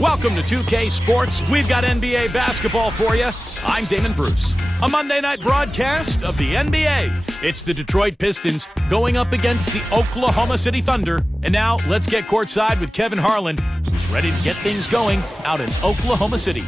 Welcome to 2K Sports. We've got NBA basketball for you. I'm Damon Bruce. A Monday night broadcast of the NBA. It's the Detroit Pistons going up against the Oklahoma City Thunder. And now let's get courtside with Kevin Harlan, who's ready to get things going out in Oklahoma City.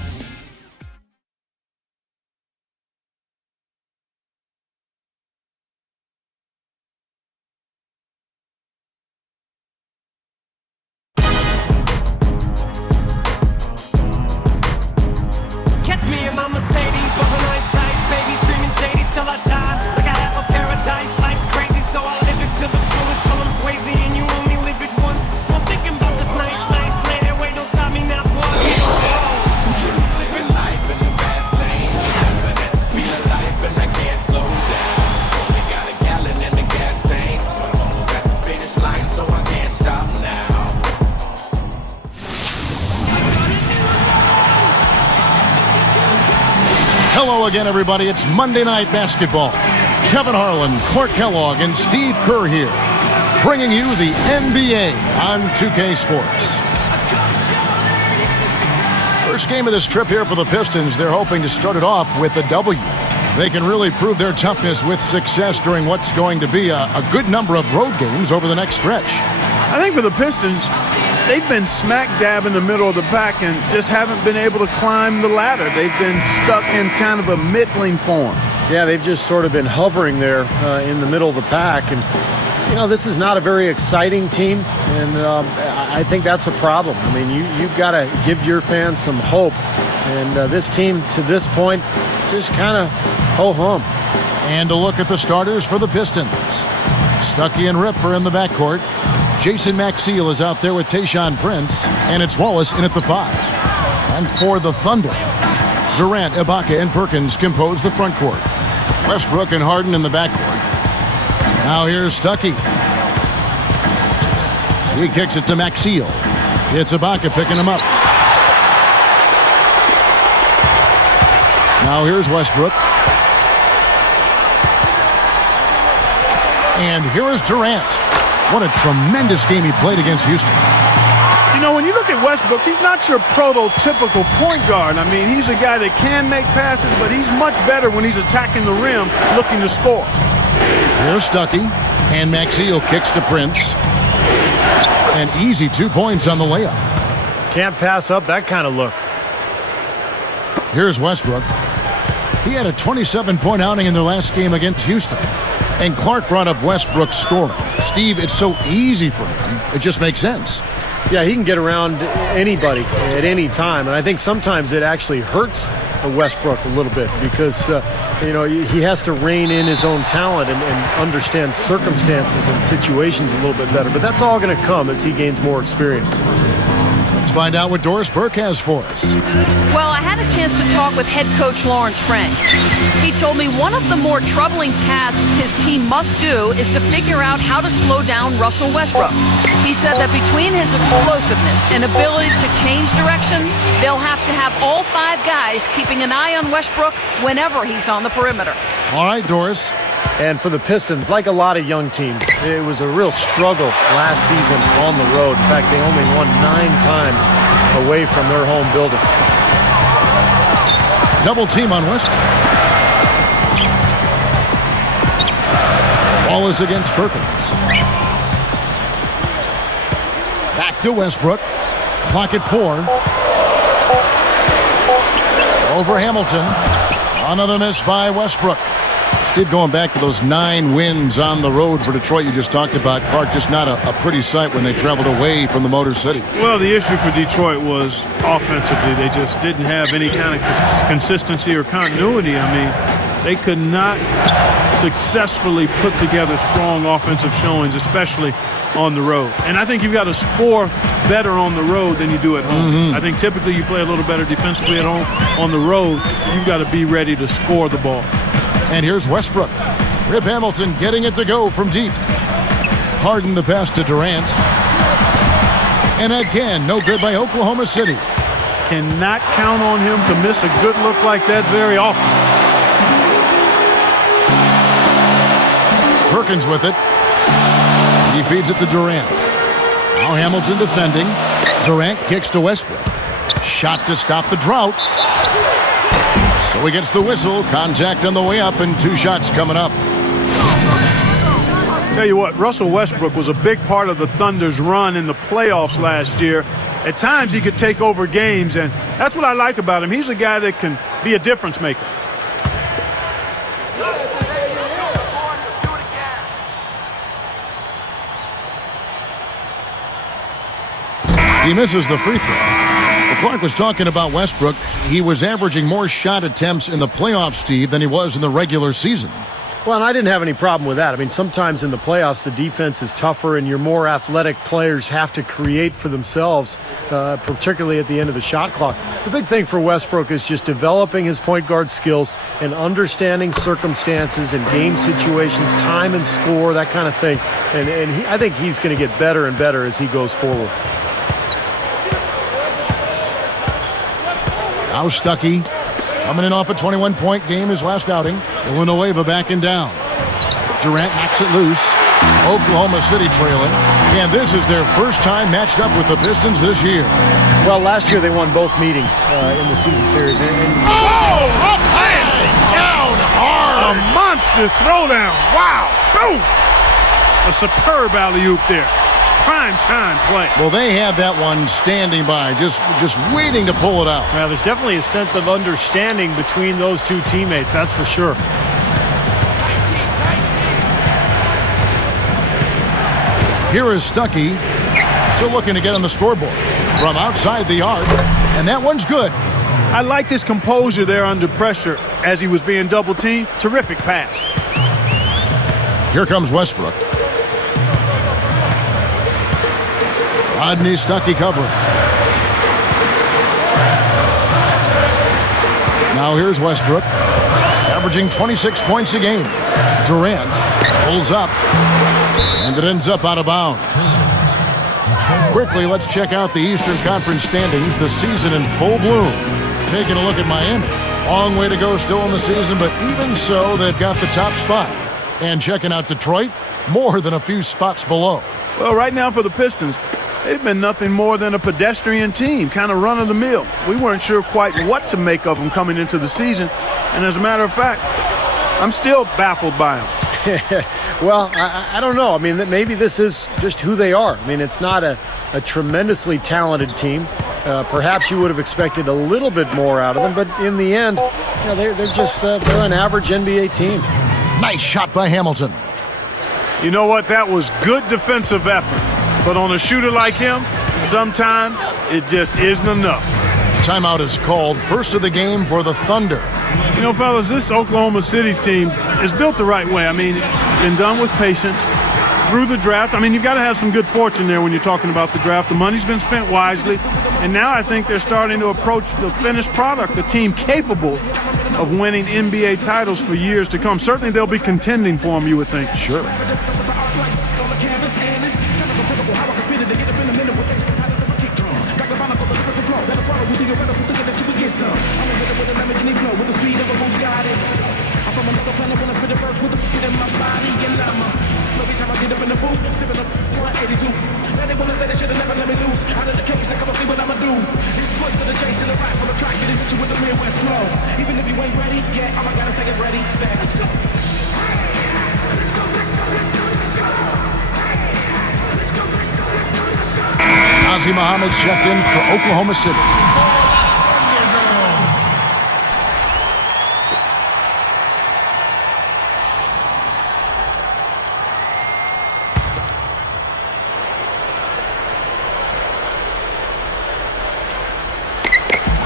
Hello again, everybody. It's Monday Night Basketball. Kevin Harlan, Clark Kellogg, and Steve Kerr here, bringing you the NBA on 2K Sports. First game of this trip here for the Pistons. They're hoping to start it off with a W. They can really prove their toughness with success during what's going to be a good number of road games over the next stretch. I think for the Pistons, they've been smack dab in the middle of the pack and just haven't been able to climb the ladder. They've been stuck in kind of a middling form. Yeah, they've just sort of been hovering there in the middle of the pack. And, you know, this is not a very exciting team, and I think that's a problem. I mean, you've got to give your fans some hope. And this team, to this point, just kind of ho-hum. And a look at the starters for the Pistons. Stuckey and Rip are in the backcourt. Jason Maxiell is out there with Tayshaun Prince, and it's Wallace in at the 5. And for the Thunder, Durant, Ibaka, and Perkins compose the front court. Westbrook and Harden in the backcourt. Now here's Stuckey. He kicks it to Maxiell. It's Ibaka picking him up. Now here's Westbrook. And here is Durant. What a tremendous game he played against Houston. You know, when you look at Westbrook, he's not your prototypical point guard. I mean, he's a guy that can make passes, but he's much better when he's attacking the rim, looking to score. Here's Stuckey, and Maxiell kicks to Prince. An easy 2 points on the layup. Can't pass up that kind of look. Here's Westbrook. He had a 27-point outing in their last game against Houston. And Clark brought up Westbrook's scoring. Steve, it's so easy for him. It just makes sense. Yeah, he can get around anybody at any time. And I think sometimes it actually hurts Westbrook a little bit because, you know, he has to rein in his own talent and understand circumstances and situations a little bit better. But that's all going to come as he gains more experience. Let's find out what Doris Burke has for us. Well, I had a chance to talk with head coach Lawrence Frank. He told me one of the more troubling tasks his team must do is to figure out how to slow down Russell Westbrook. He said that between his explosiveness and ability to change direction, they'll have to have all 5 guys keeping an eye on Westbrook whenever he's on the perimeter. All right, Doris. And for the Pistons, like a lot of young teams, it was a real struggle last season on the road. In fact, they only won 9 times away from their home building. Double team on Westbrook. Wallace against Perkins. Back to Westbrook. Clock at 4. Over Hamilton. Another miss by Westbrook. Steve, going back to those 9 wins on the road for Detroit you just talked about, Clark, just not a pretty sight when they traveled away from the Motor City. Well, the issue for Detroit was offensively. They just didn't have any kind of consistency or continuity. I mean, they could not successfully put together strong offensive showings, especially on the road. And I think you've got to score better on the road than you do at home. I think typically you play a little better defensively at home. On the road, you've got to be ready to score the ball. And here's Westbrook. Rip Hamilton getting it to go from deep. Harden the pass to Durant. And again, no good by Oklahoma City. Cannot count on him to miss a good look like that very often. Perkins with it. He feeds it to Durant. Now Hamilton defending. Durant kicks to Westbrook. Shot to stop the drought. So he gets the whistle. Contact on the way up and 2 shots coming up. Tell you what, Russell Westbrook was a big part of the Thunder's run in the playoffs last year. At times he could take over games, and that's what I like about him. He's a guy that can be a difference maker. He misses the free throw. Clark was talking about Westbrook. He was averaging more shot attempts in the playoffs, Steve, than he was in the regular season. Well, and I didn't have any problem with that. I mean, sometimes in the playoffs, the defense is tougher and your more athletic players have to create for themselves, particularly at the end of the shot clock. The big thing for Westbrook is just developing his point guard skills and understanding circumstances and game situations, time and score, that kind of thing. And I think he's going to get better and better as he goes forward. Now Stuckey coming in off a 21-point game his last outing. Villanueva backing down. Durant knocks it loose. Oklahoma City trailing. And this is their first time matched up with the Pistons this year. Well, last year they won both meetings in the season series. Up and down hard. A monster throwdown. Wow. Boom. A superb alley-oop there. Prime time play. Well, they had that one standing by, just waiting to pull it out. Well, there's definitely a sense of understanding between those two teammates, that's for sure. Here is Stuckey, still looking to get on the scoreboard from outside the arc, and that one's good. I like his composure there under pressure as he was being double-teamed. Terrific pass. Here comes Westbrook. Rodney Stuckey covering. Now here's Westbrook, averaging 26 points a game. Durant pulls up, and it ends up out of bounds. Quickly, let's check out the Eastern Conference standings, the season in full bloom. Taking a look at Miami. Long way to go still in the season, but even so, they've got the top spot. And checking out Detroit, more than a few spots below. Well, right now for the Pistons, they've been nothing more than a pedestrian team, kind of run-of-the-mill. We weren't sure quite what to make of them coming into the season. And as a matter of fact, I'm still baffled by them. Well, I don't know. I mean, maybe this is just who they are. I mean, it's not a tremendously talented team. Perhaps you would have expected a little bit more out of them. But in the end, you know, they're just they're an average NBA team. Nice shot by Hamilton. You know what? That was good defensive effort. But on a shooter like him, sometimes it just isn't enough. Timeout is called. First of the game for the Thunder. You know, fellas, this Oklahoma City team is built the right way. I mean, it's been done with patience through the draft. I mean, you've got to have some good fortune there when you're talking about the draft. The money's been spent wisely. And now I think they're starting to approach the finished product, the team capable of winning NBA titles for years to come. Certainly they'll be contending for them, you would think. Sure. Even if you ain't ready, all I gotta say is ready, set. Nazi Muhammad checked in for Oklahoma City.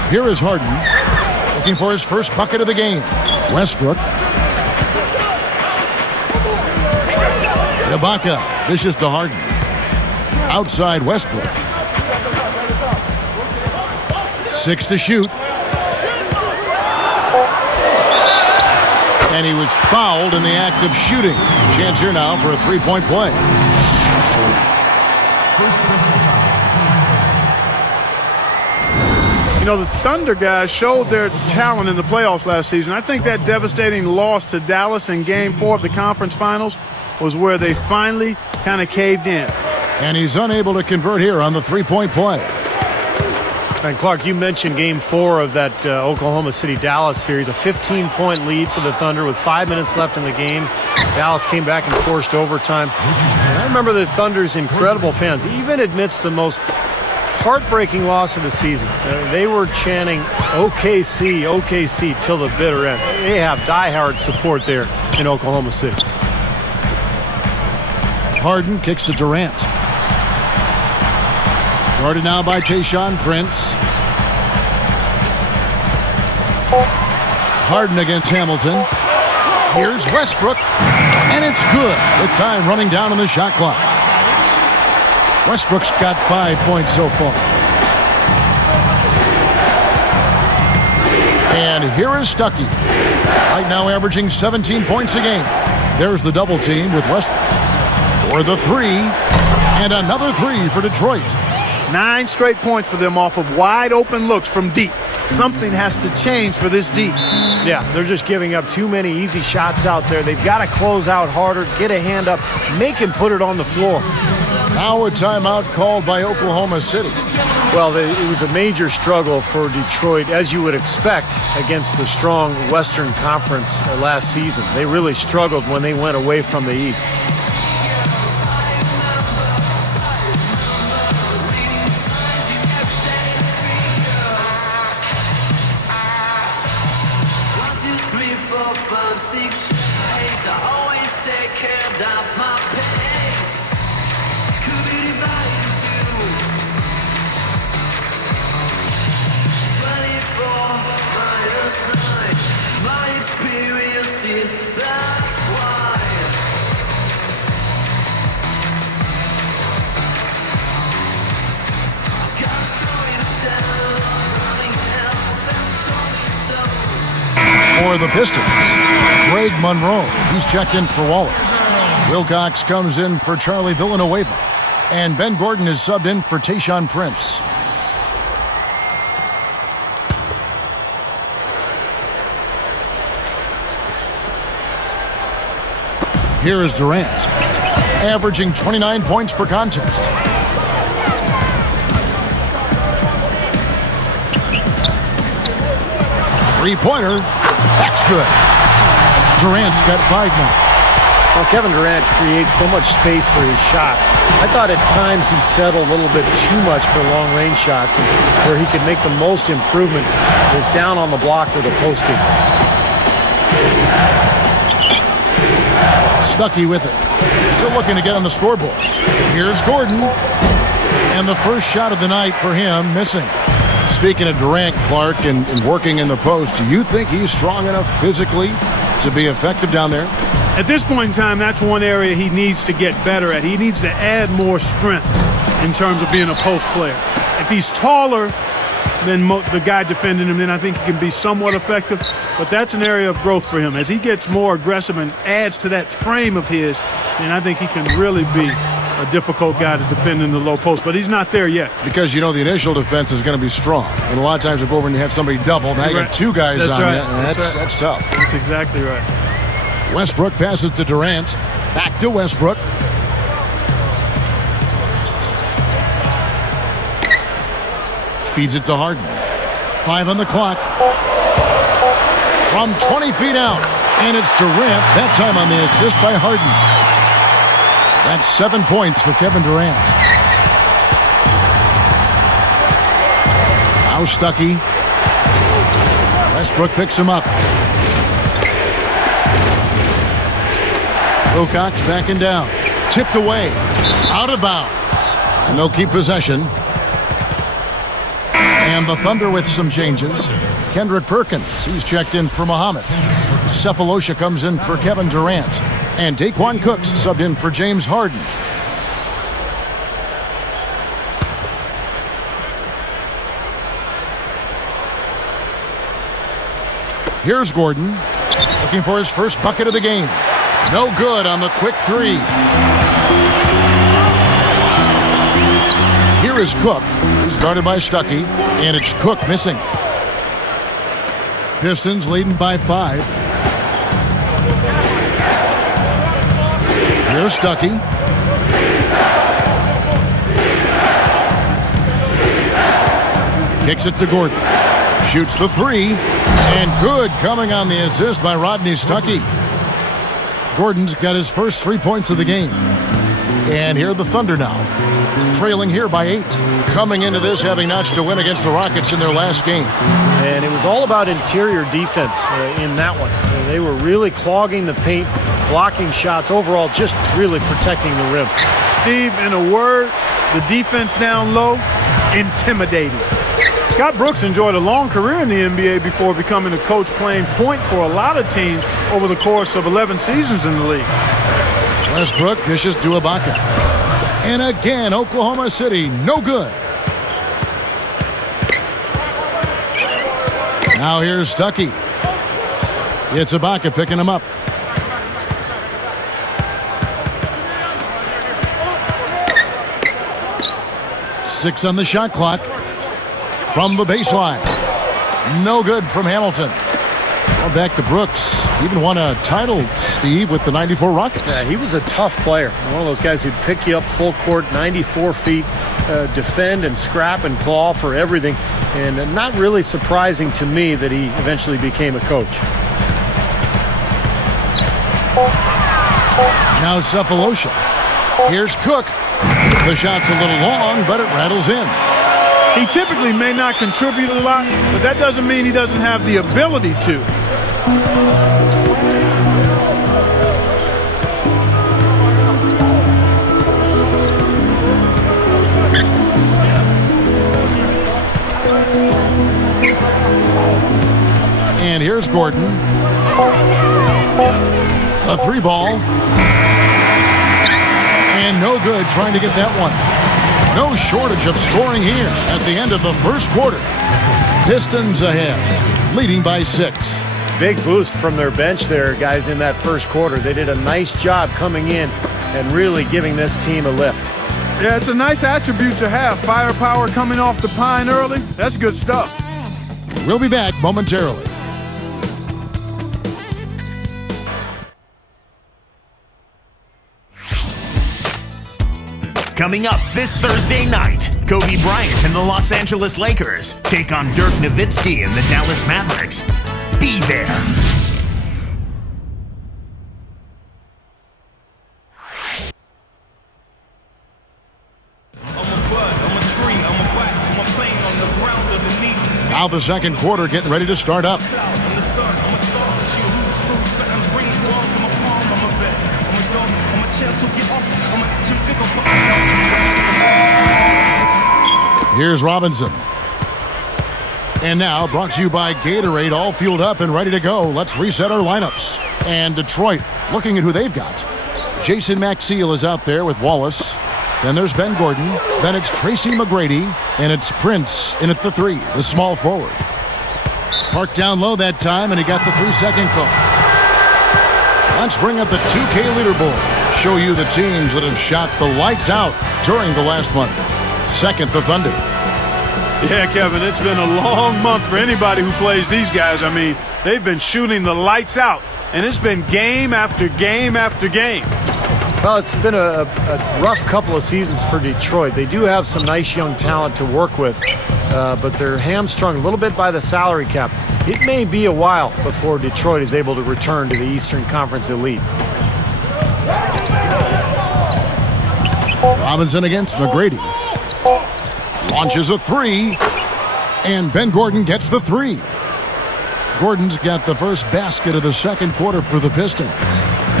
Here is Harden, looking for his first bucket of the game. Westbrook. Ibaka, dishes to Harden. Outside Westbrook. 6 to shoot. And he was fouled in the act of shooting. Chance here now for a three-point play. You know, the Thunder guys showed their talent in the playoffs last season. I think that devastating loss to Dallas in Game 4 of the conference finals was where they finally kind of caved in. And he's unable to convert here on the three-point play. And Clark, you mentioned Game 4 of that Oklahoma City-Dallas series, a 15-point lead for the Thunder with 5 minutes left in the game. Dallas came back and forced overtime. And I remember the Thunder's incredible fans, even amidst the most heartbreaking loss of the season. They were chanting OKC, OKC till the bitter end. They have diehard support there in Oklahoma City. Harden kicks to Durant. Guarded now by Tayshaun Prince. Harden against Hamilton. Here's Westbrook, and it's good with time running down on the shot clock. Westbrook's got 5 points so far. And here is Stuckey, right now averaging 17 points a game. There's the double team with Westbrook. For the three, and another three for Detroit. 9 straight points for them off of wide open looks from deep. Something has to change for this deep. Yeah, they're just giving up too many easy shots out there. They've got to close out harder, get a hand up, make him put it on the floor. Now a timeout called by Oklahoma City. Well, it was a major struggle for Detroit, as you would expect, against the strong Western Conference last season. They really struggled when they went away from the East. For the Pistons, Greg Monroe. He's checked in for Wallace. Wilcox comes in for Charlie Villanueva. And Ben Gordon is subbed in for Tayshaun Prince. Here is Durant, averaging 29 points per contest. Three-pointer. That's good. Durant's got 5 now. Well, Kevin Durant creates so much space for his shot. I thought at times he settled a little bit too much for long-range shots, and where he could make the most improvement is down on the block with a post kick. Stuckey with it. Still looking to get on the scoreboard. Here's Gordon. And the first shot of the night for him, missing. Speaking of Durant, Clark, and working in the post, do you think he's strong enough physically to be effective down there? At this point in time, that's one area he needs to get better at. He needs to add more strength in terms of being a post player. If he's taller than the guy defending him, then I think he can be somewhat effective. But that's an area of growth for him. As he gets more aggressive and adds to that frame of his, then I think he can really be a difficult guy to defend in the low post. But he's not there yet. Because, you know, the initial defense is going to be strong. And a lot of times you go over and you have somebody double. Now you got 2 guys that's on right. you. And that's tough. That's exactly right. Westbrook passes to Durant. Back to Westbrook. Feeds it to Harden. 5 on the clock. From 20 feet out. And it's Durant, that time on the assist by Harden. That's 7 points for Kevin Durant. Now Stuckey. Westbrook picks him up. Wilcox backing down. Tipped away. Out of bounds. And they'll keep possession. And the Thunder with some changes. Kendrick Perkins, he's checked in for Muhammad. Cephalosha comes in for Kevin Durant. And Daquan Cooks subbed in for James Harden. Here's Gordon, looking for his first bucket of the game. No good on the quick 3. Here is Cook. He's guarded by Stuckey, and it's Cook missing. Pistons leading by 5. Here's Stuckey. Kicks it to Gordon. Shoots the three. And good coming on the assist by Rodney Stuckey. Gordon's got his first 3 points of the game. And here are the Thunder now, trailing here by 8. Coming into this having notched a win against the Rockets in their last game. And it was all about interior defense in that one. They were really clogging the paint, blocking shots, overall just really protecting the rim. Steve, in a word, the defense down low, intimidating. Scott Brooks enjoyed a long career in the NBA before becoming a coach, playing point for a lot of teams over the course of 11 seasons in the league. Westbrook dishes to Ibaka. And again, Oklahoma City, no good. Now here's Stuckey. It's Ibaka picking him up. Six on the shot clock. From the baseline. No good from Hamilton. Well, back to Brooks. Even won a title, Steve, with the 94 Rockets. Yeah, he was a tough player. One of those guys who'd pick you up full court, 94 feet, defend and scrap and claw for everything. And not really surprising to me that he eventually became a coach. Now Cephalosha. Here's Cook. The shot's a little long, but it rattles in. He typically may not contribute a lot, but that doesn't mean he doesn't have the ability to. And here's Gordon. A three ball. And no good trying to get that one. No shortage of scoring here at the end of the first quarter. Pistons ahead, leading by 6. Big boost from their bench there, guys, in that first quarter. They did a nice job coming in and really giving this team a lift. Yeah, it's a nice attribute to have. Firepower coming off the pine early. That's good stuff. We'll be back momentarily. Coming up this Thursday night, Kobe Bryant and the Los Angeles Lakers take on Dirk Nowitzki and the Dallas Mavericks. Be there. Now the second quarter getting ready to start up. Here's Robinson. And now, brought to you by Gatorade, all fueled up and ready to go. Let's reset our lineups. And Detroit, looking at who they've got. Jason Maxiell is out there with Wallace. Then there's Ben Gordon. Then it's Tracy McGrady. And it's Prince in at the 3, the small forward. Parked down low that time, and he got the 3-second call. Let's bring up the 2K leaderboard. Show you the teams that have shot the lights out during the last month. Second, the Thunder. Yeah, Kevin, it's been a long month for anybody who plays these guys. I mean, they've been shooting the lights out, and it's been game after game after game. Well, it's been a rough couple of seasons for Detroit. They do have some nice young talent to work with, but they're hamstrung a little bit by the salary cap. It may be a while before Detroit is able to return to the Eastern Conference Elite. Robinson against McGrady. Launches a 3, and Ben Gordon gets the 3. Gordon's got the first basket of the second quarter for the Pistons.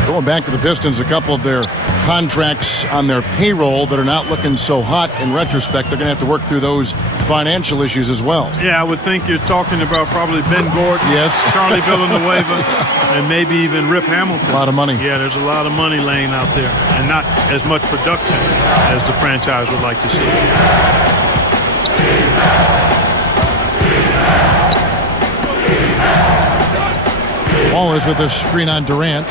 Going back to the Pistons, a couple of their contracts on their payroll that are not looking so hot in retrospect. They're going to have to work through those financial issues as well. Yeah, I would think you're talking about probably Ben Gordon, yes, Charlie Villanueva, and maybe even Rip Hamilton. A lot of money. Yeah, there's a lot of money laying out there, and not as much production as the franchise would like to see. Wallace with a screen on Durant.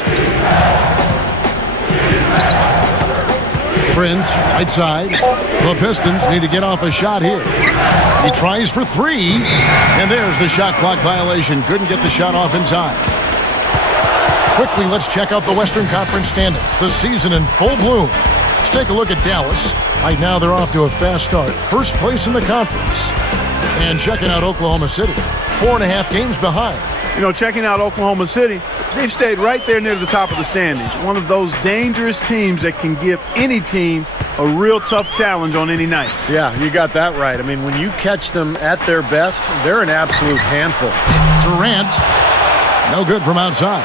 Prince, right side. The Pistons need to get off a shot here. He tries for 3, and there's the shot clock violation. Couldn't get the shot off in time. Quickly, let's check out the Western Conference standings. The season in full bloom. Let's take a look at Dallas. Right now, they're off to a fast start. First place in the conference. And checking out Oklahoma City, 4.5 games behind. You know, checking out Oklahoma City, they've stayed right there near the top of the standings. One of those dangerous teams that can give any team a real tough challenge on any night. Yeah, you got that right. I mean, when you catch them at their best, they're an absolute handful. Durant, no good from outside.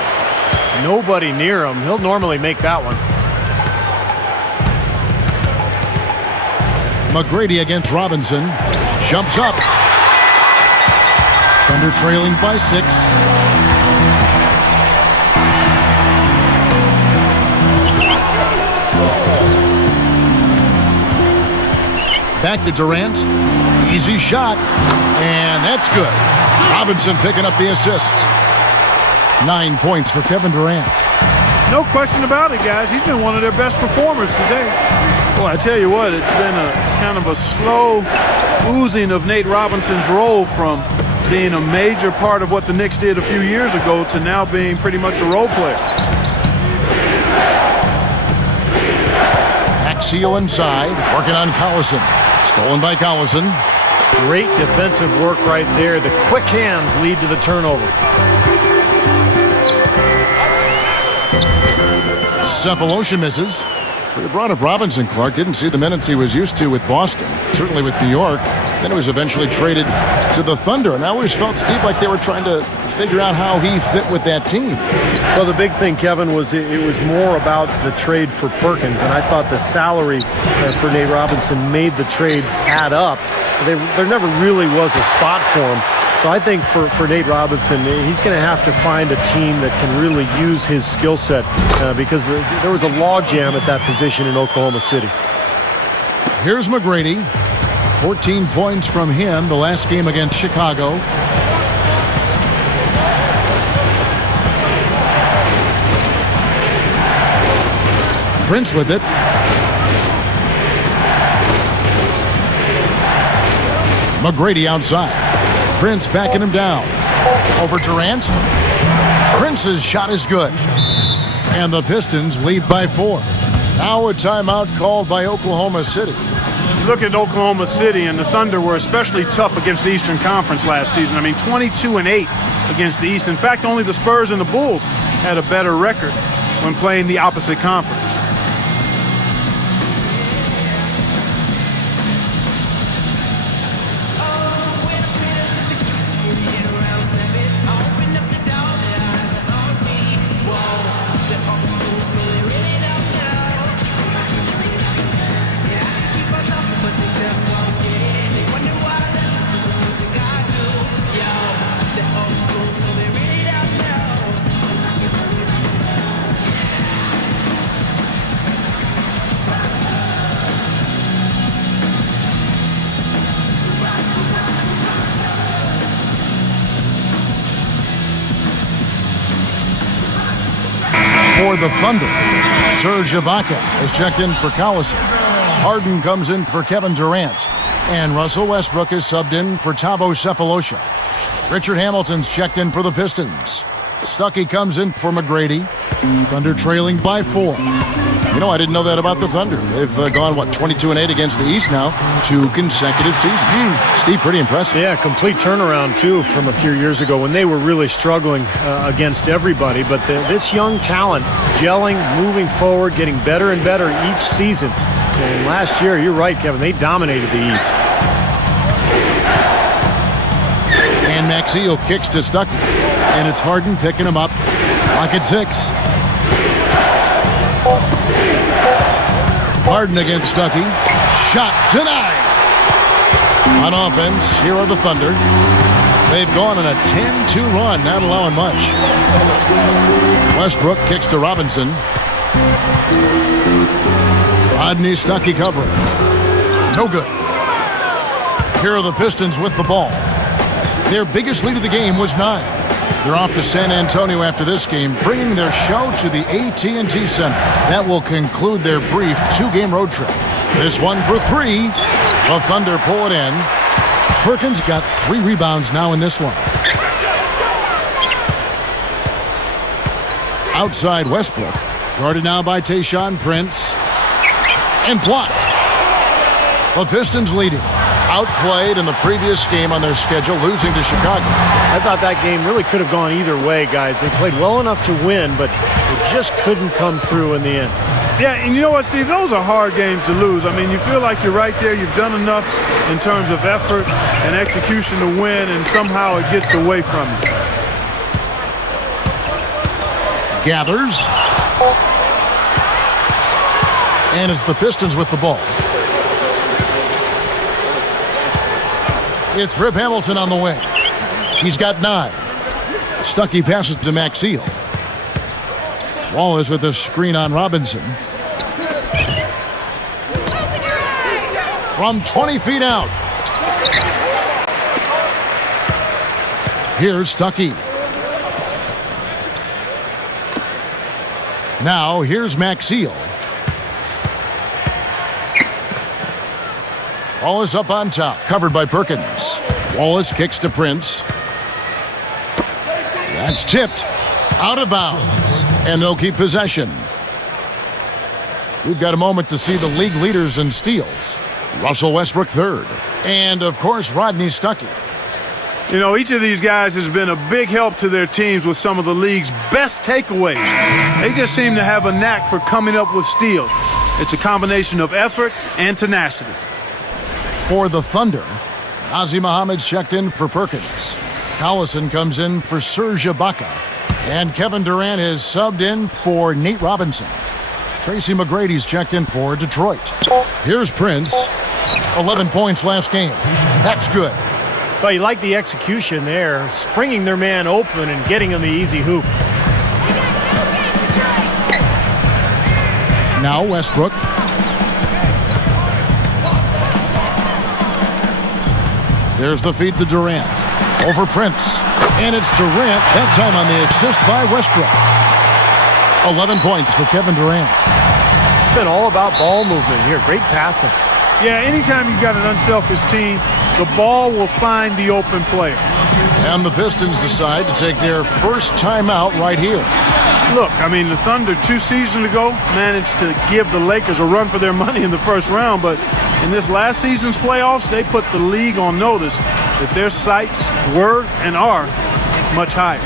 Nobody near him. He'll normally make that one. McGrady against Robinson. Jumps up. Thunder trailing by 6. Back to Durant. Easy shot. And that's good. Robinson picking up the assist. 9 points for Kevin Durant. No question about it, guys. He's been one of their best performers today. Well, I tell you what, it's been a kind of a slow oozing of Nate Robinson's role from being a major part of what the Knicks did a few years ago to now being pretty much a role player. Axial inside, working on Collison. Stolen by Collison. Great defensive work right there. The quick hands lead to the turnover. Cephalosha misses. We brought up Robinson. Clark didn't see the minutes he was used to with Boston, certainly with New York. Then he was eventually traded to the Thunder, and I always felt, Steve, like they were trying to figure out how he fit with that team. Well, the big thing, Kevin, was it was more about the trade for Perkins, and I thought the salary for Nate Robinson made the trade add up. There never really was a spot for him. So I think for Nate Robinson, he's going to have to find a team that can really use his skill set because there was a logjam at that position in Oklahoma City. Here's McGrady. 14 points from him the last game against Chicago. Prince with it. McGrady outside. Prince backing him down. Over Durant. Prince's shot is good. And the Pistons lead by 4. Now a timeout called by Oklahoma City. Look at Oklahoma City, and the Thunder were especially tough against the Eastern Conference last season. I mean, 22-8 against the East. In fact, only the Spurs and the Bulls had a better record when playing the opposite conference. For the Thunder, Serge Ibaka has checked in for Collison. Harden comes in for Kevin Durant. And Russell Westbrook is subbed in for Thabo Cephalosha. Richard Hamilton's checked in for the Pistons. Stuckey comes in for McGrady. Thunder trailing by 4. You know, I didn't know that about the Thunder. They've gone, 22-8 against the East now. 2 consecutive seasons. Steve, pretty impressive. Yeah, complete turnaround, too, from a few years ago when they were really struggling against everybody. But this young talent gelling, moving forward, getting better and better each season. And last year, you're right, Kevin, they dominated the East. And Maxiel kicks to Stuckey. And it's Harden picking him up. Clock at 6. Harden against Stuckey. Shot denied. On offense, here are the Thunder. They've gone on a 10-2 run, not allowing much. Westbrook kicks to Robinson. Rodney Stuckey covering. No good. Here are the Pistons with the ball. Their biggest lead of the game was 9. They're off to San Antonio after this game, bringing their show to the AT&T Center. That will conclude their brief 2-game road trip. This one for 3. The Thunder pull it in. Perkins got 3 rebounds now in this one. Outside Westbrook. Guarded now by Tayshaun Prince. And blocked. The Pistons leading. outplayed in the previous game on their schedule, losing to Chicago. I thought that game really could have gone either way, guys. They played well enough to win, but they just couldn't come through in the end. Yeah, and you know what, Steve? Those are hard games to lose. I mean, you feel like you're right there. You've done enough in terms of effort and execution to win, and somehow it gets away from you. Gathers. And it's the Pistons with the ball. It's Rip Hamilton on the wing. He's got 9. Stuckey passes to Maxiel. Wallace with a screen on Robinson. From 20 feet out. Here's Stuckey. Now here's Maxiel. Wallace up on top, covered by Perkins. Wallace kicks to Prince. That's tipped. Out of bounds. And they'll keep possession. We've got a moment to see the league leaders in steals. Russell Westbrook third. And, of course, Rodney Stuckey. You know, each of these guys has been a big help to their teams with some of the league's best takeaways. They just seem to have a knack for coming up with steals. It's a combination of effort and tenacity. For the Thunder, Nazr Mohammad's checked in for Perkins. Collison comes in for Serge Ibaka. And Kevin Durant is subbed in for Nate Robinson. Tracy McGrady's checked in for Detroit. Here's Prince. 11 points last game. That's good. But you like the execution there, springing their man open and getting him the easy hoop. Now Westbrook. There's the feed to Durant. Over Prince. And it's Durant, that time on the assist by Westbrook. 11 points for Kevin Durant. It's been all about ball movement here. Great passing. Yeah, anytime you've got an unselfish team, the ball will find the open player. And the Pistons decide to take their first timeout right here. Look, I mean, the Thunder 2 seasons ago managed to give the Lakers a run for their money in the first round, but in this last season's playoffs, they put the league on notice that their sights were and are much higher.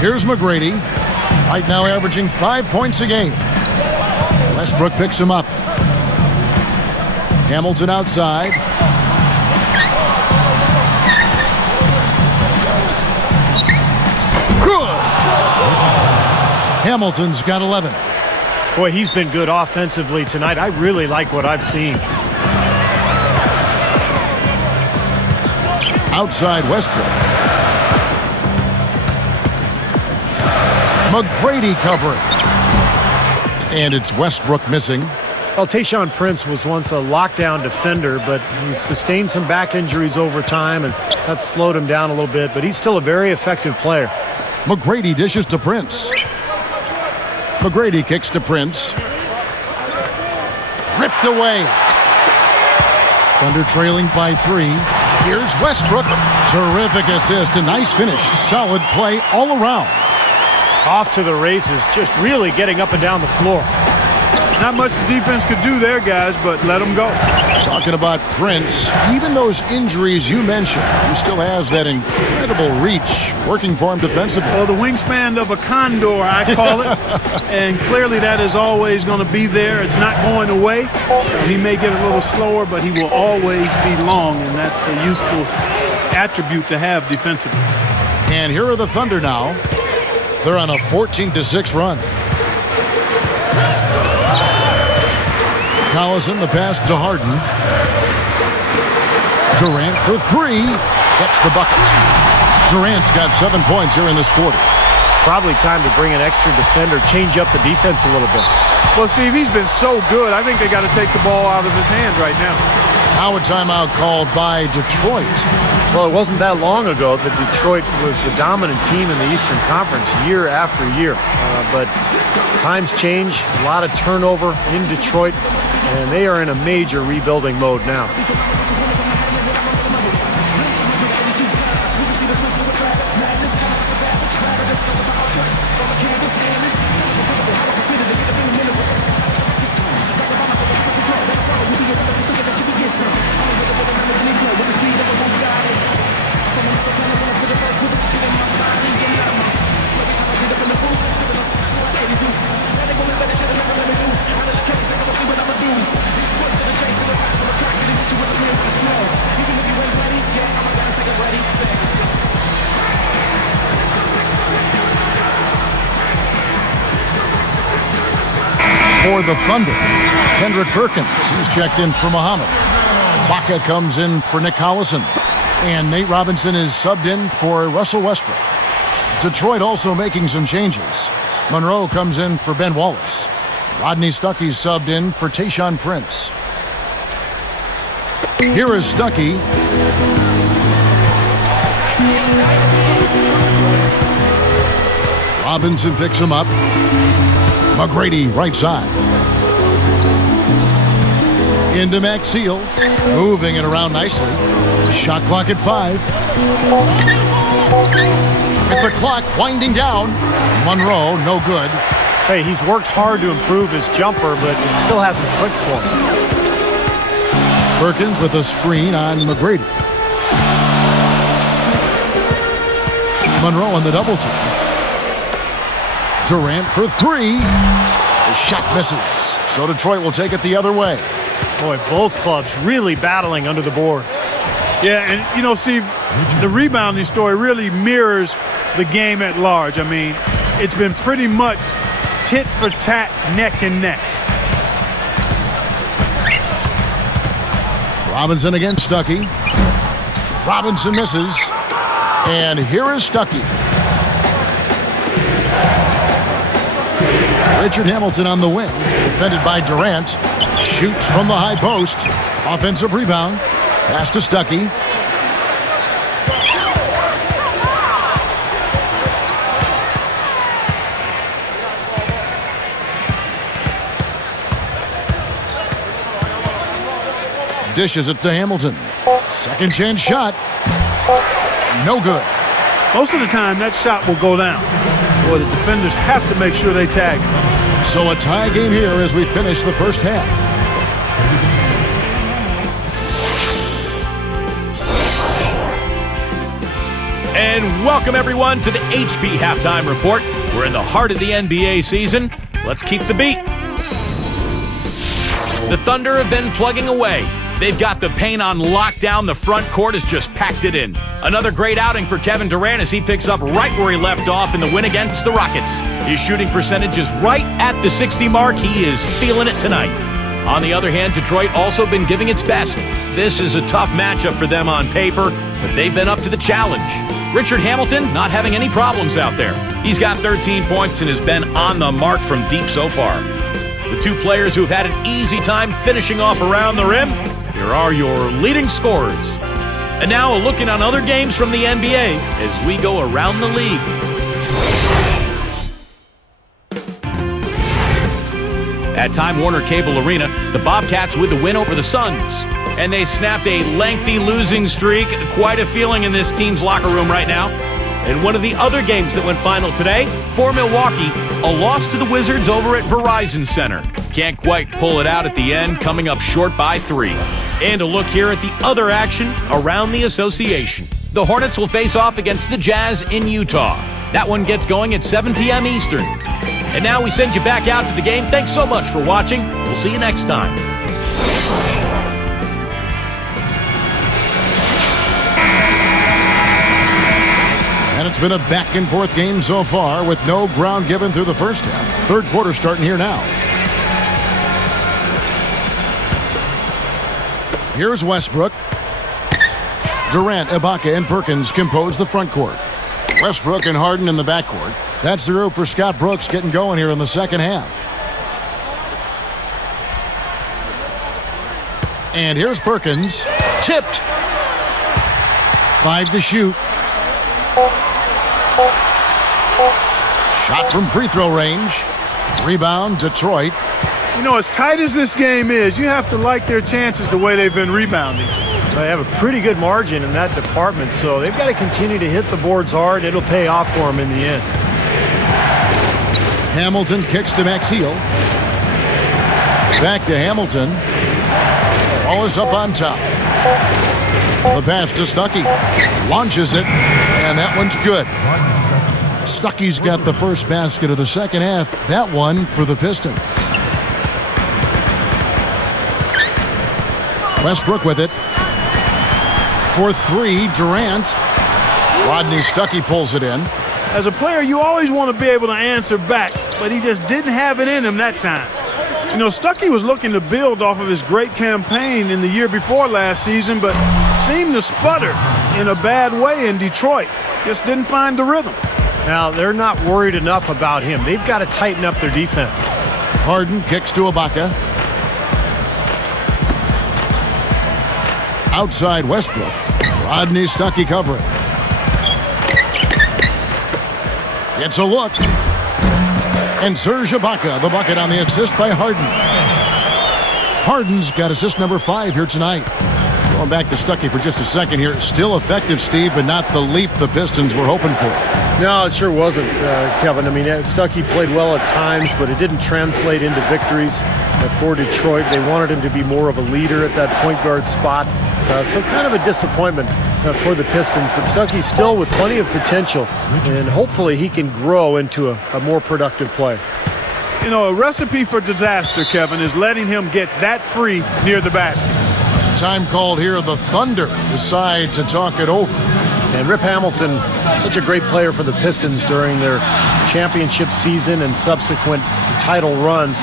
Here's McGrady, right now averaging 5 points a game. Westbrook picks him up. Hamilton outside. Good! Hamilton's got 11. Boy, he's been good offensively tonight. I really like what I've seen. Outside Westbrook. McGrady covering. And it's Westbrook missing. Well, Tayshaun Prince was once a lockdown defender, but he sustained some back injuries over time, and that slowed him down a little bit, but he's still a very effective player. McGrady dishes to Prince. McGrady kicks to Prince. Ripped away. Thunder trailing by 3. Here's Westbrook. Terrific assist, a nice finish. Solid play all around. Off to the races, just really getting up and down the floor. Not much the defense could do there, guys, but let them go. Talking about Prince, even those injuries you mentioned, he still has that incredible reach working for him defensively. Well, the wingspan of a condor, I call it. And clearly that is always going to be there. It's not going away. He may get a little slower, but he will always be long, and that's a useful attribute to have defensively. And here are the Thunder now. They're on a 14-6 run. Collison, the pass to Harden. Durant for three. Gets the bucket. Durant's got 7 points here in this quarter. Probably time to bring an extra defender, change up the defense a little bit. Well, Steve, he's been so good. I think they got to take the ball out of his hands right now. Now a timeout called by Detroit. Well, it wasn't that long ago that Detroit was the dominant team in the Eastern Conference year after year. But times change, a lot of turnover in Detroit, and they are in a major rebuilding mode now. For the Thunder, Kendrick Perkins, he's checked in for Muhammad. Baca comes in for Nick Collison. And Nate Robinson is subbed in for Russell Westbrook. Detroit also making some changes. Monroe comes in for Ben Wallace. Rodney Stuckey's subbed in for Tayshaun Prince. Here is Stuckey. Robinson picks him up. McGrady right side. Into Maxeel. Moving it around nicely. Shot clock at 5. With the clock winding down. Monroe, no good. Hey, he's worked hard to improve his jumper, but it still hasn't clicked for him. Perkins with a screen on McGrady. Monroe on the double team. Durant for 3. The shot misses. So Detroit will take it the other way. Boy, both clubs really battling under the boards. Yeah, and you know, Steve, the rebounding story really mirrors the game at large. I mean, it's been pretty much tit for tat, neck and neck. Robinson against Stuckey. Robinson misses. And here is Stuckey. Richard Hamilton on the wing, defended by Durant. Shoots from the high post. Offensive rebound. Pass to Stuckey. Dishes it to Hamilton. Second chance shot. No good. Most of the time, that shot will go down. Boy, the defenders have to make sure they tag him. So a tie game here as we finish the first half. And welcome everyone to the HP Halftime Report. We're in the heart of the NBA season. Let's keep the beat. The Thunder have been plugging away. They've got the paint on lockdown. The front court has just packed it in. Another great outing for Kevin Durant as he picks up right where he left off in the win against the Rockets. His shooting percentage is right at the 60 mark. He is feeling it tonight. On the other hand, Detroit also been giving its best. This is a tough matchup for them on paper, but they've been up to the challenge. Richard Hamilton not having any problems out there. He's got 13 points and has been on the mark from deep so far. The two players who have had an easy time finishing off around the rim, here are your leading scorers. And now a look in on other games from the NBA as we go around the league. At Time Warner Cable Arena, the Bobcats with the win over the Suns. And they snapped a lengthy losing streak. Quite a feeling in this team's locker room right now. And one of the other games that went final today, for Milwaukee, a loss to the Wizards over at Verizon Center. Can't quite pull it out at the end, coming up short by 3. And a look here at the other action around the association. The Hornets will face off against the Jazz in Utah. That one gets going at 7 p.m. Eastern. And now we send you back out to the game. Thanks so much for watching. We'll see you next time. And And it's been a back-and-forth game so far with no ground given through the first half. Third quarter starting here now. Here's Westbrook. Durant, Ibaka, and Perkins compose the front court. Westbrook and Harden in the backcourt. That's the group for Scott Brooks getting going here in the second half. And here's Perkins. Tipped. 5 to shoot. Shot from free throw range. Rebound, Detroit. You know, as tight as this game is, you have to like their chances the way they've been rebounding. They have a pretty good margin in that department, so they've got to continue to hit the boards hard. It'll pay off for them in the end. Hamilton kicks to Maxeel. Back to Hamilton. Ball is up on top. The pass to Stuckey. Launches it, and that one's good. Stuckey's got the first basket of the second half. That one for the Pistons. Westbrook with it. For 3, Durant. Rodney Stuckey pulls it in. As a player, you always want to be able to answer back, but he just didn't have it in him that time. You know, Stuckey was looking to build off of his great campaign in the year before last season, but seemed to sputter in a bad way in Detroit. Just didn't find the rhythm. Now, they're not worried enough about him. They've got to tighten up their defense. Harden kicks to Ibaka. Outside Westbrook. Rodney Stuckey covering. It's a look. And Serge Ibaka, the bucket on the assist by Harden. Harden's got assist number 5 here tonight. Going back to Stuckey for just a second here. Still effective, Steve, but not the leap the Pistons were hoping for. No, it sure wasn't, Kevin. I mean, Stuckey played well at times, but it didn't translate into victories for Detroit. They wanted him to be more of a leader at that point guard spot. So kind of a disappointment for the Pistons, but Stuckey's still with plenty of potential, and hopefully he can grow into a more productive player. You know, a recipe for disaster, Kevin, is letting him get that free near the basket. Time called here. The Thunder decide to talk it over. And Rip Hamilton, such a great player for the Pistons during their championship season and subsequent title runs.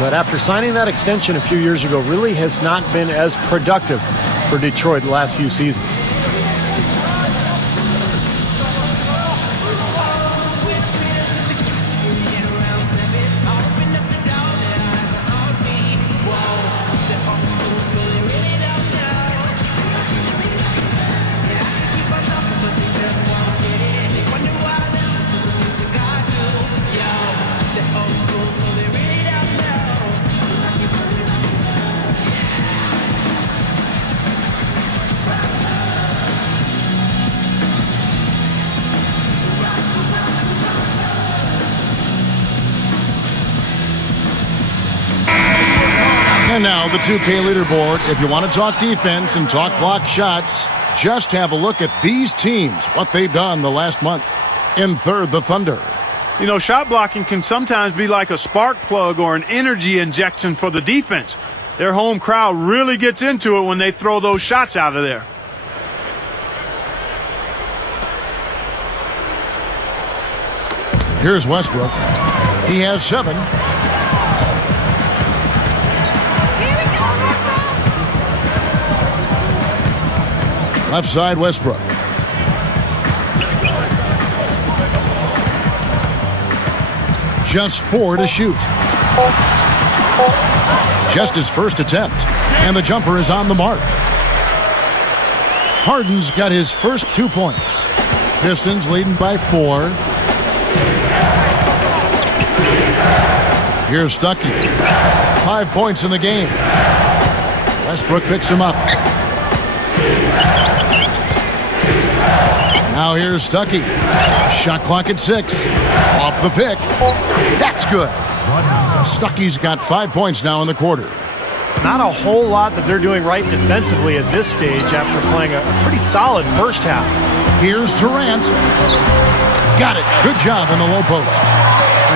But after signing that extension a few years ago, really has not been as productive for Detroit the last few seasons. And now the 2K leaderboard. If you want to talk defense and talk block shots, just have a look at these teams, what they've done the last month. In third, the Thunder. You know, shot blocking can sometimes be like a spark plug or an energy injection for the defense. Their home crowd really gets into it when they throw those shots out of there. Here's Westbrook. He has 7. Left side, Westbrook. Just 4 to shoot. Just his first attempt. And the jumper is on the mark. Harden's got his first 2 points. Pistons leading by 4. Here's Stuckey. 5 points in the game. Westbrook picks him up. Now here's Stuckey. Shot clock at 6. Off the pick. That's good. Stuckey's got 5 points now in the quarter. Not a whole lot that they're doing right defensively at this stage after playing a pretty solid first half. Here's Durant. Got it. Good job in the low post.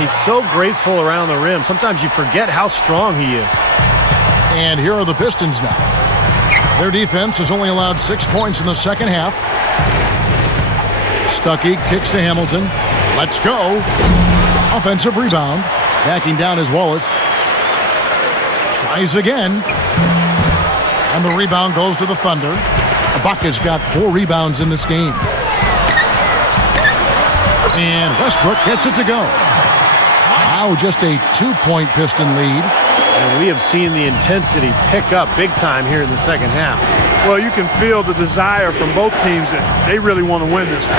He's so graceful around the rim. Sometimes you forget how strong he is. And here are the Pistons now. Their defense has only allowed 6 points in the second half. Stuckey kicks to Hamilton. Let's go. Offensive rebound. Backing down is Wallace. Tries again. And the rebound goes to the Thunder. Ibaka's got 4 rebounds in this game. And Westbrook gets it to go. Now just a 2-point Piston lead. And we have seen the intensity pick up big time here in the second half. Well, you can feel the desire from both teams that they really want to win this one.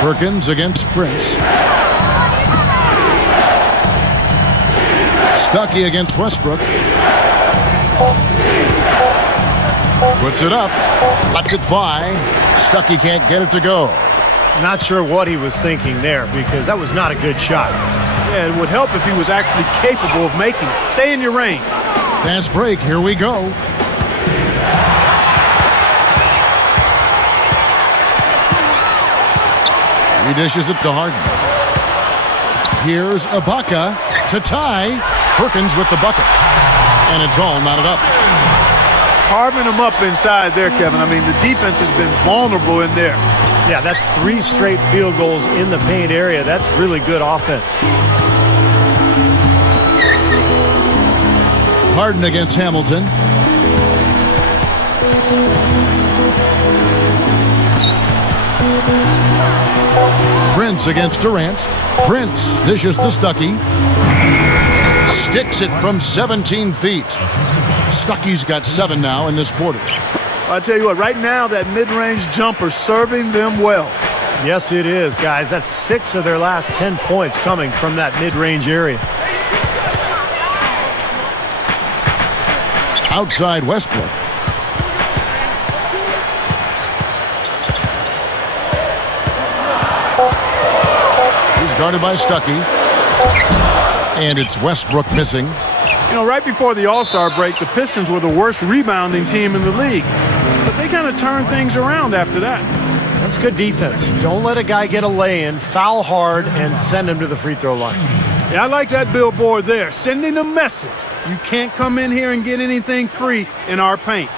Perkins against Prince. Stuckey against Westbrook. Puts it up. Lets it fly. Stuckey can't get it to go. Not sure what he was thinking there because that was not a good shot. Yeah, it would help if he was actually capable of making it. Stay in your range. Fast break. Here we go. He dishes it to Harden. Here's Ibaka to tie. Perkins with the bucket. And it's all knotted up. Carving him up inside there, Kevin. I mean, the defense has been vulnerable in there. Yeah, that's 3 straight field goals in the paint area. That's really good offense. Harden against Hamilton. Prince against Durant. Prince dishes to Stuckey. Sticks it from 17 feet. Stuckey's got 7 now in this quarter. I'll tell you what, right now that mid-range jumper serving them well. Yes, it is, guys. That's 6 of their last 10 points coming from that mid-range area. Outside Westbrook. He's guarded by Stuckey. And it's Westbrook missing. You know, right before the All-Star break, the Pistons were the worst rebounding team in the league. But they kind of turned things around after that. That's good defense. Don't let a guy get a lay-in, foul hard, and send him to the free throw line. Yeah, I like that billboard there, sending a message. You can't come in here and get anything free in our paint.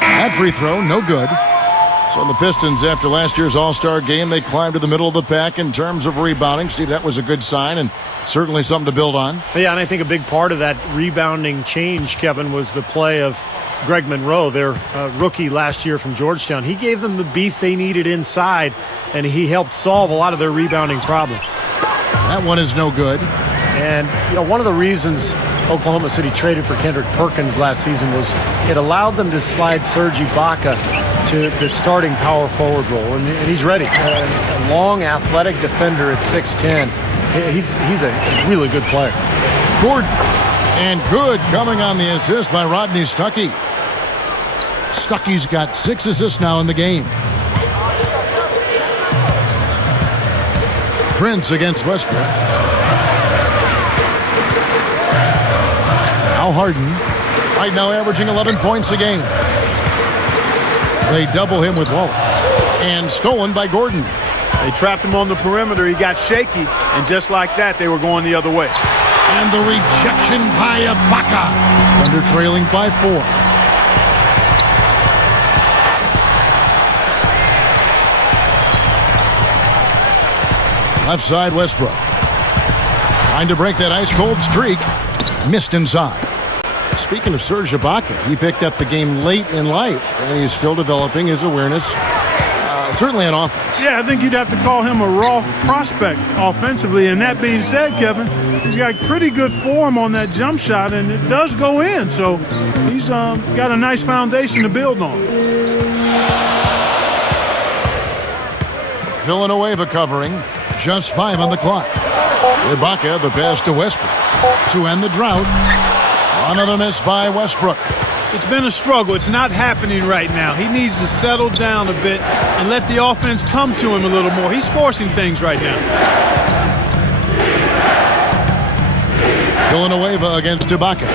That free throw, no good. So the Pistons, after last year's All-Star game, they climbed to the middle of the pack in terms of rebounding. Steve, that was a good sign and certainly something to build on. Yeah, and I think a big part of that rebounding change, Kevin, was the play of Greg Monroe, their rookie last year from Georgetown. He gave them the beef they needed inside, and he helped solve a lot of their rebounding problems. That one is no good. And, you know, one of the reasons Oklahoma City traded for Kendrick Perkins last season was it allowed them to slide Serge Ibaka to the starting power forward role, and he's ready. A long, athletic defender at 6'10". He's a really good player. Gordon, and good coming on the assist by Rodney Stuckey. Stuckey's got 6 assists now in the game. Prince against Westbrook. Now Harden, right now averaging 11 points a game. They double him with Wallace. And stolen by Gordon. They trapped him on the perimeter. He got shaky, and just like that, they were going the other way. And the rejection by Ibaka. Thunder trailing by 4. Left side, Westbrook. Trying to break that ice-cold streak. Missed inside. Speaking of Serge Ibaka, he picked up the game late in life, and he's still developing his awareness, certainly on offense. Yeah, I think you'd have to call him a raw prospect offensively. And that being said, Kevin, he's got pretty good form on that jump shot, and it does go in. So he's got a nice foundation to build on. Villanueva covering. Just 5 on the clock. Ibaka, the pass to Westbrook to end the drought. Another miss by Westbrook. It's been a struggle. It's not happening right now. He needs to settle down a bit and let the offense come to him a little more. He's forcing things right now. Villanueva against Ibaka.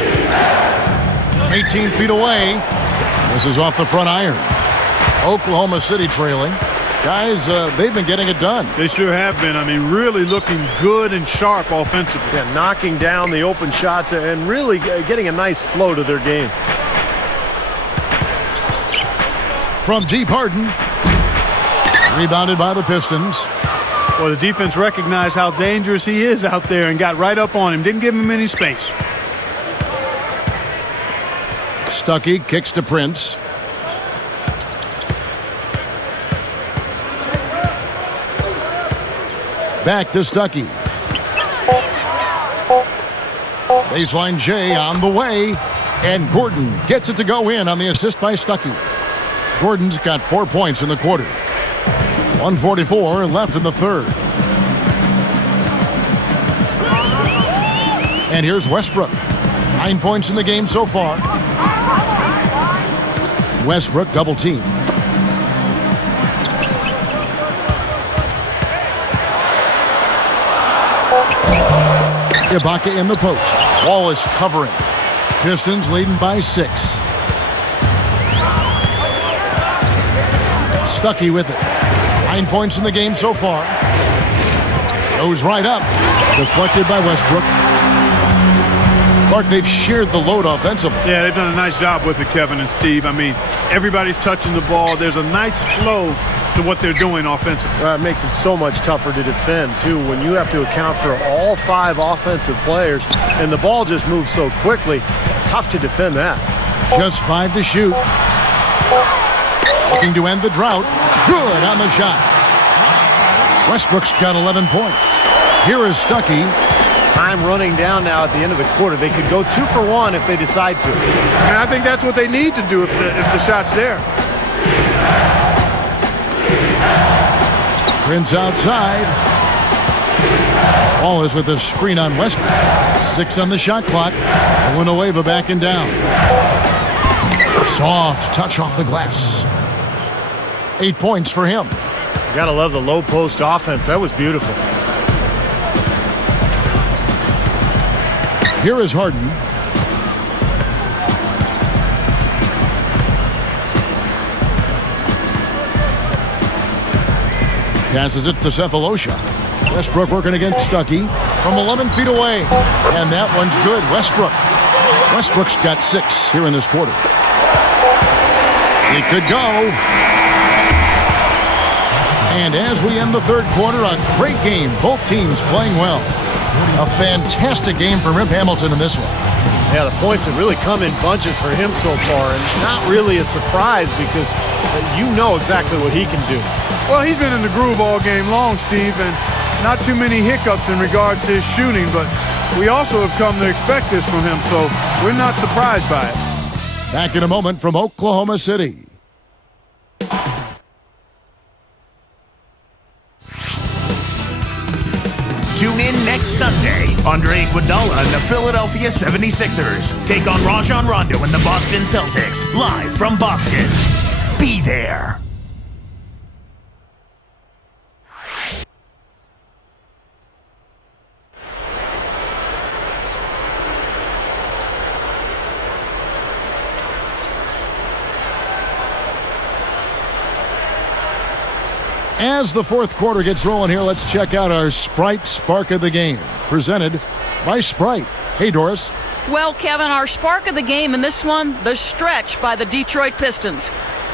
18 feet away. This is off the front iron. Oklahoma City trailing. Guys, they've been getting it done. They sure have been. I mean, really looking good and sharp offensively. Yeah, knocking down the open shots and really getting a nice flow to their game. From deep, Harden. Rebounded by the Pistons. Well, the defense recognized how dangerous he is out there and got right up on him. Didn't give him any space. Stuckey kicks to Prince. Back to Stuckey. Baseline J on the way. And Gordon gets it to go in on the assist by Stuckey. Gordon's got 4 points in the quarter. 1:44 left in the third. And here's Westbrook. 9 points in the game so far. Westbrook double team. Ibaka in the post. Wallace covering. Pistons leading by 6. Stuckey with it. 9 points in the game so far. Goes right up. Deflected by Westbrook. Clark, they've shared the load offensively. Yeah, they've done a nice job with it, Kevin and Steve. I mean, everybody's touching the ball. There's a nice flow to what they're doing offensively. It makes it so much tougher to defend, too, when you have to account for all 5 offensive players and the ball just moves so quickly. Tough to defend that. Just 5 to shoot. Looking to end the drought. Good on the shot. Westbrook's got 11 points. Here is Stuckey. Time running down now at the end of the quarter. They could go 2 for 1 if they decide to. And I think that's what they need to do if the shot's there. Prince outside. Wallace with a screen on Westbrook. 6 on the shot clock. Villanueva backing down. Soft touch off the glass. 8 points for him. You gotta love the low post offense. That was beautiful. Here is Harden. Passes it to Cephalosha. Westbrook working against Stuckey from 11 feet away. And that one's good. Westbrook's got 6 here in this quarter. He could go. And as we end the third quarter, a great game. Both teams playing well. A fantastic game for Rip Hamilton in this one. Yeah, the points have really come in bunches for him so far, and not really a surprise because you know exactly what he can do. Well, he's been in the groove all game long, Steve, and not too many hiccups in regards to his shooting, but we also have come to expect this from him, so we're not surprised by it. Back in a moment from Oklahoma City. Tune in next Sunday. Andre Iguodala and the Philadelphia 76ers take on Rajon Rondo and the Boston Celtics, live from Boston. Be there. As the fourth quarter gets rolling here, let's check out our Sprite Spark of the Game, presented by Sprite. Hey, Doris. Well, Kevin, our spark of the game in this one, the stretch by the Detroit Pistons.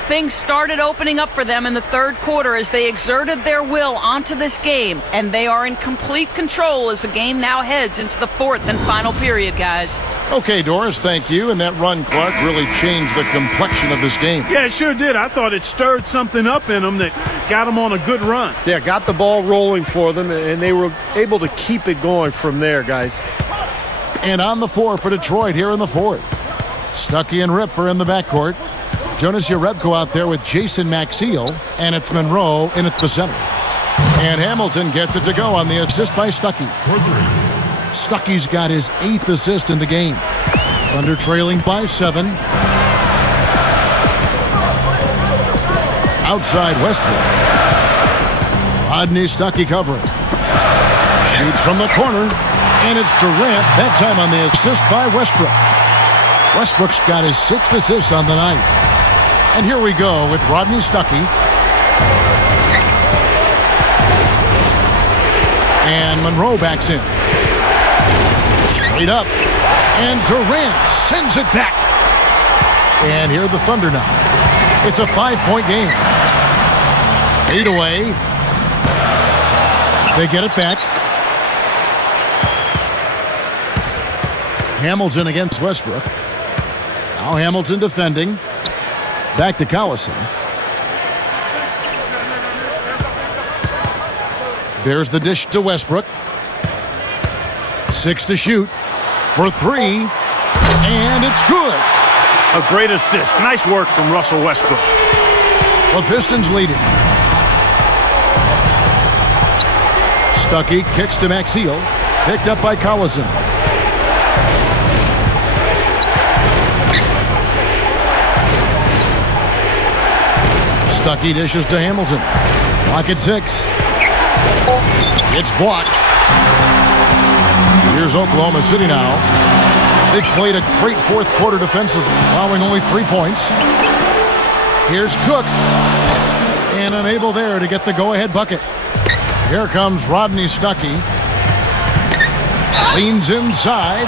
Things started opening up for them in the third quarter as they exerted their will onto this game, and they are in complete control as the game now heads into the fourth and final period, guys. Okay, Doris, thank you. And that run, Clark, really changed the complexion of this game. Yeah, it sure did. I thought it stirred something up in them that got them on a good run. Yeah, got the ball rolling for them, and they were able to keep it going from there, guys. And on the floor for Detroit here in the fourth. Stuckey and Rip are in the backcourt. Jonas Jerebko out there with Jason Maxiel, and it's Monroe in at the center. And Hamilton gets it to go on the assist by Stuckey. Stuckey's got his 8th assist in the game. Thunder trailing by 7. Outside Westbrook. Rodney Stuckey covering. Shoots from the corner, and it's Durant, that time on the assist by Westbrook. Westbrook's got his 6th assist on the night. And here we go with Rodney Stuckey. And Monroe backs in. Straight up. And Durant sends it back. And here are the Thunder now. It's a 5-point game. Fade away. They get it back. Hamilton against Westbrook. Now Hamilton defending. Back to Collison. There's the dish to Westbrook. 6 to shoot. For 3. And it's good. A great assist. Nice work from Russell Westbrook. The Pistons lead it. Stuckey kicks to Maxiel. Picked up by Collison. Stuckey dishes to Hamilton. Clock at 6. It's blocked. Here's Oklahoma City now. They've played a great fourth quarter defensively, allowing only 3 points. Here's Cook. And unable there to get the go-ahead bucket. Here comes Rodney Stuckey. Leans inside.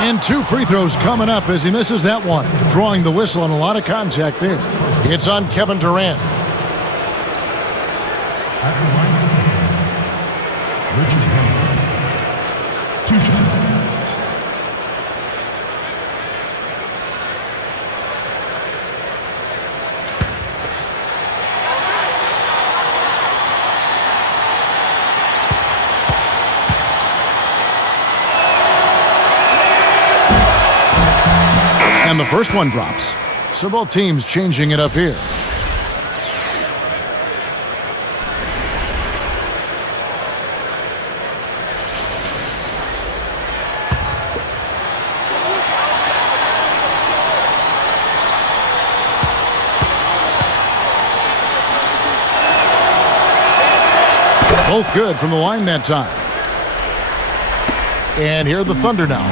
And 2 free throws coming up as he misses that one. Drawing the whistle and a lot of contact there. It's on Kevin Durant. And the first one drops. So both teams changing it up here. Both good from the line that time. And here are the Thunder now,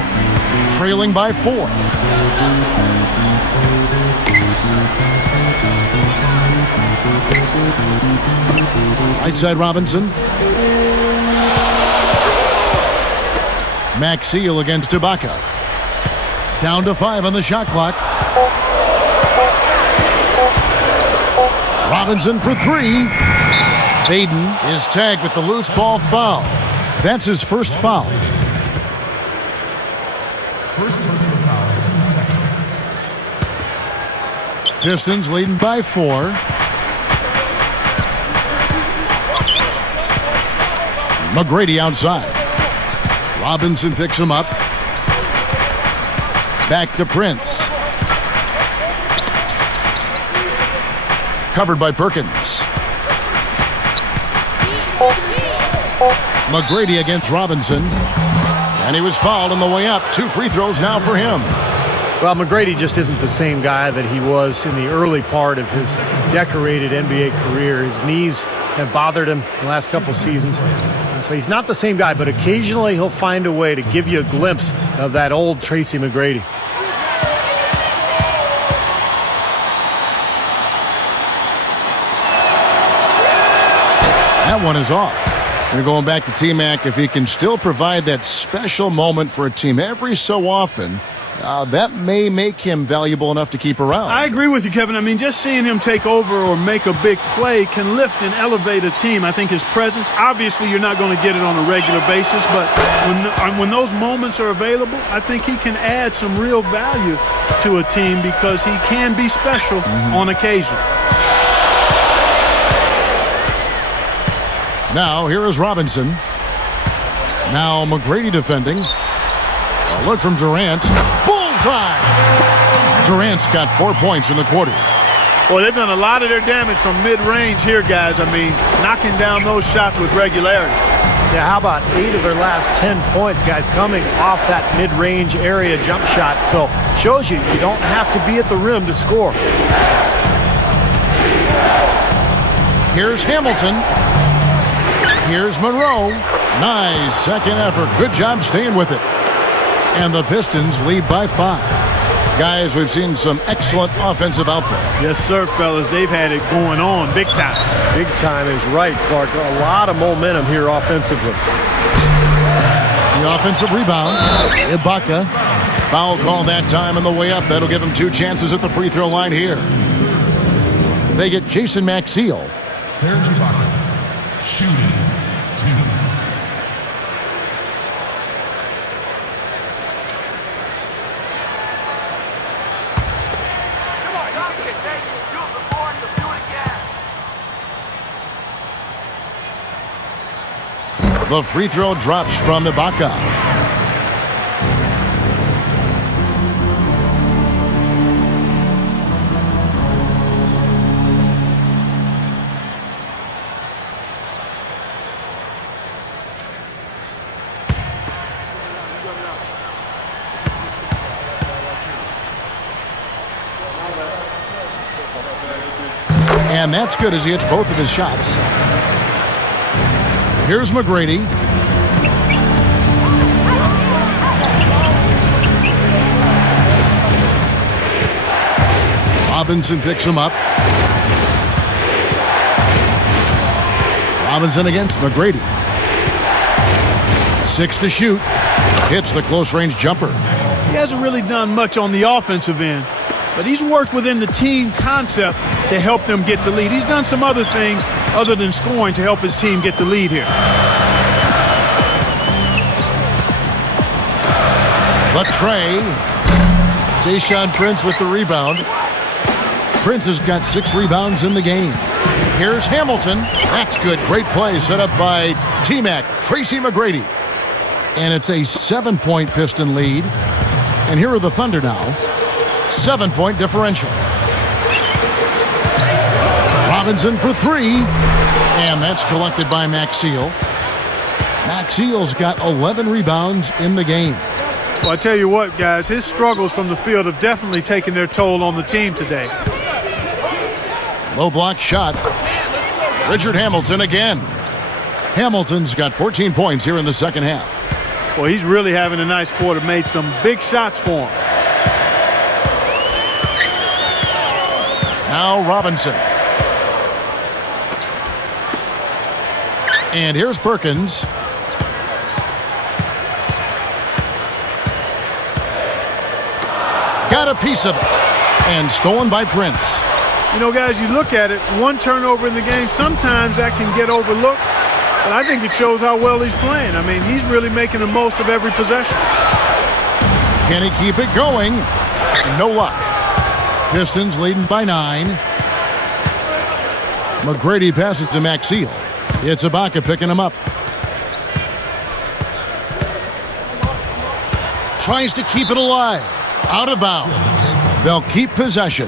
trailing by 4. Right side Robinson. Maxiel against Ibaka. Down to 5 on the shot clock. Robinson for 3. Baden is tagged with the loose ball foul. That's his first foul. First personal foul, which is the second. Pistons leading by 4. McGrady outside. Robinson picks him up. Back to Prince. Covered by Perkins. McGrady against Robinson. And he was fouled on the way up. 2 free throws now for him. Well, McGrady just isn't the same guy that he was in the early part of his decorated NBA career. His knees have bothered him the last couple seasons. And so he's not the same guy, but occasionally he'll find a way to give you a glimpse of that old Tracy McGrady. That one is off. They're going back to T-Mac. If he can still provide that special moment for a team every so often, that may make him valuable enough to keep around. I agree with you, Kevin. I mean, just seeing him take over or make a big play can lift and elevate a team. I think his presence, obviously you're not going to get it on a regular basis, but when those moments are available, I think he can add some real value to a team because he can be special on occasion. Now, here is Robinson. Now, McGrady defending. A look from Durant. Bullseye! Durant's got 4 points in the quarter. Well, they've done a lot of their damage from mid-range here, guys. I mean, knocking down those shots with regularity. Yeah, how about 8 of their last 10 points, guys, coming off that mid-range area jump shot. So, shows you don't have to be at the rim to score. Here's Hamilton. Here's Monroe. Nice second effort. Good job staying with it. And the Pistons lead by 5. Guys, we've seen some excellent offensive output. Yes, sir, fellas. They've had it going on big time. Big time is right, Clark. A lot of momentum here offensively. The offensive rebound. Ibaka. Foul call that time on the way up. That'll give him 2 chances at the free throw line here. They get Jason Maxiel. Serge Ibaka. Shooting 2. The free throw drops from Ibaka. And that's good as he hits both of his shots. Here's McGrady. Robinson picks him up. Robinson against McGrady. 6 to shoot. Hits the close-range jumper. He hasn't really done much on the offensive end, but he's worked within the team concept to help them get the lead. He's done some other things other than scoring to help his team get the lead here. The tray. Tayshaun Prince with the rebound. Prince has got 6 rebounds in the game. Here's Hamilton. That's good. Great play set up by T-Mac, Tracy McGrady. And it's a 7-point Piston lead. And here are the Thunder now. 7-point differential. Robinson for 3. And that's collected by Maxiel. Maxiel's got 11 rebounds in the game. Well, I tell you what, guys, his struggles from the field have definitely taken their toll on the team today. Low block shot. Richard Hamilton again. Hamilton's got 14 points here in the second half. Well, he's really having a nice quarter. Made some big shots for him. Now Robinson. And here's Perkins. Got a piece of it. And stolen by Prince. You know, guys, you look at it, 1 turnover in the game, sometimes that can get overlooked, but I think it shows how well he's playing. I mean, he's really making the most of every possession. Can he keep it going? No luck. Pistons leading by 9. McGrady passes to Maxiel. It's Ibaka picking him up. Tries to keep it alive. Out of bounds. They'll keep possession.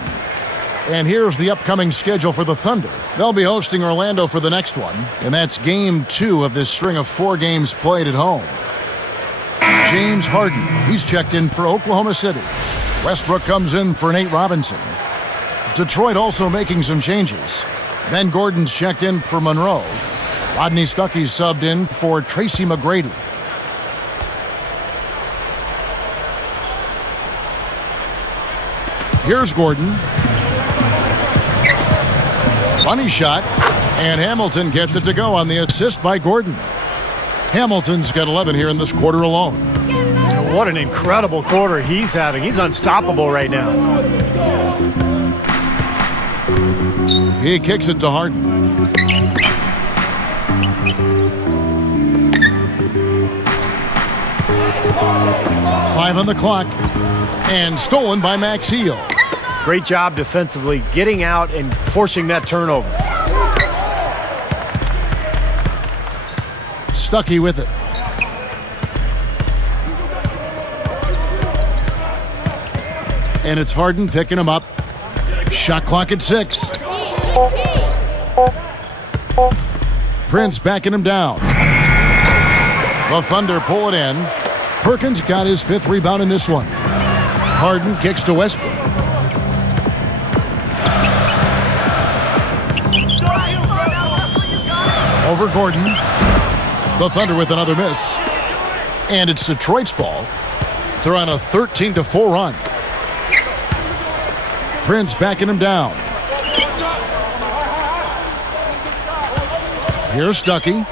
And here's the upcoming schedule for the Thunder. They'll be hosting Orlando for the next one, and that's game 2 of this string of 4 games played at home. James Harden, he's checked in for Oklahoma City. Westbrook comes in for Nate Robinson. Detroit also making some changes. Ben Gordon's checked in for Monroe. Rodney Stuckey's subbed in for Tracy McGrady. Here's Gordon. Funny shot, and Hamilton gets it to go on the assist by Gordon. Hamilton's got 11 here in this quarter alone. What an incredible quarter he's having. He's unstoppable right now. He kicks it to Harden. Five on the clock, and stolen by Maxiel. Great job defensively, getting out and forcing that turnover. Stuckey with it. And it's Harden picking him up. Shot clock at 6. Prince backing him down. The Thunder pull it in. Perkins got his 5th rebound in this one. Harden kicks to Westbrook. Over Gordon. The Thunder with another miss. And it's Detroit's ball. They're on a 13-4 run. Prince backing him down. Here's Stuckey.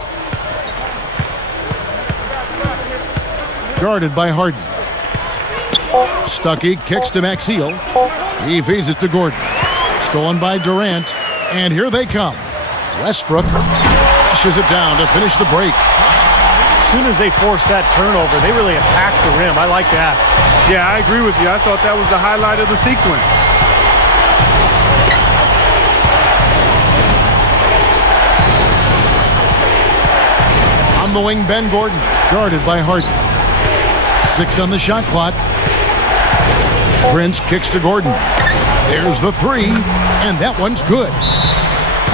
Guarded by Harden. Stuckey kicks to Maxiel. He feeds it to Gordon. Stolen by Durant. And here they come. Westbrook pushes it down to finish the break. As soon as they forced that turnover, they really attacked the rim. I like that. Yeah, I agree with you. I thought that was the highlight of the sequence. On the wing, Ben Gordon, guarded by Harden. 6 on the shot clock. Prince kicks to Gordon. There's the 3, and that one's good.